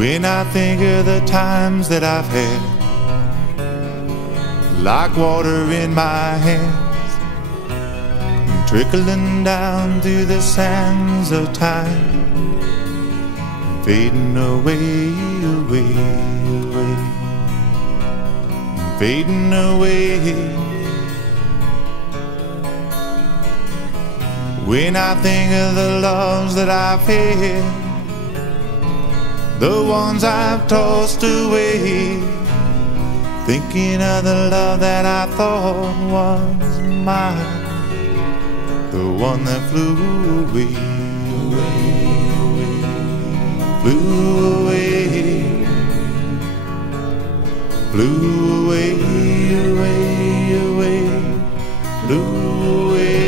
When I think of the times that I've had, like water in my hands, trickling down through the sands of time, fading away, away, away, fading away. When I think of the loves that I've had, the ones I've tossed away, thinking of the love that I thought was mine, the one that flew away, away, away, flew away, flew away, away, away, flew away.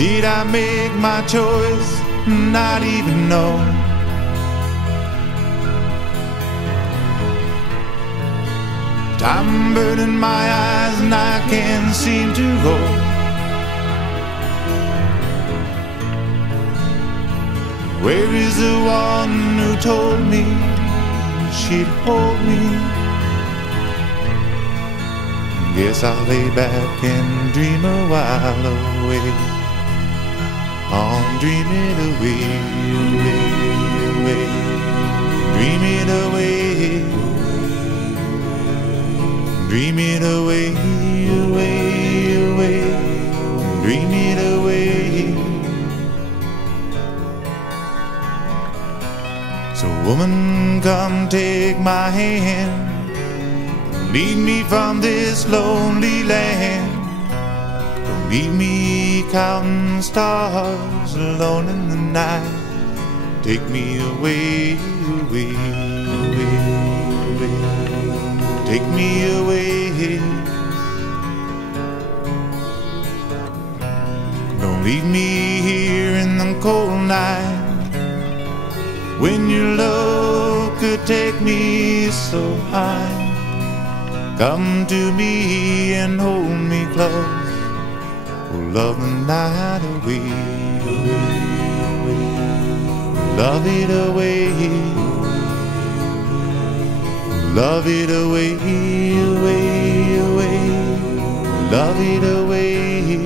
Did I make my choice? Not even know. Time burning my eyes and I can't seem to go. Where is the one who told me she'd hold me? Guess I'll lay back and dream a while away. I'm dreaming away, away, away, dreaming away, dreaming away, away, away, dreaming away. So woman, come take my hand, lead me from this lonely land. Don't leave me counting stars alone in the night. Take me away, away, away, away. Take me away. Don't leave me here in the cold night, when your love could take me so high. Come to me and hold me close. Oh, love the night away, away, away. Love it away, love it away, away, away. Love it away.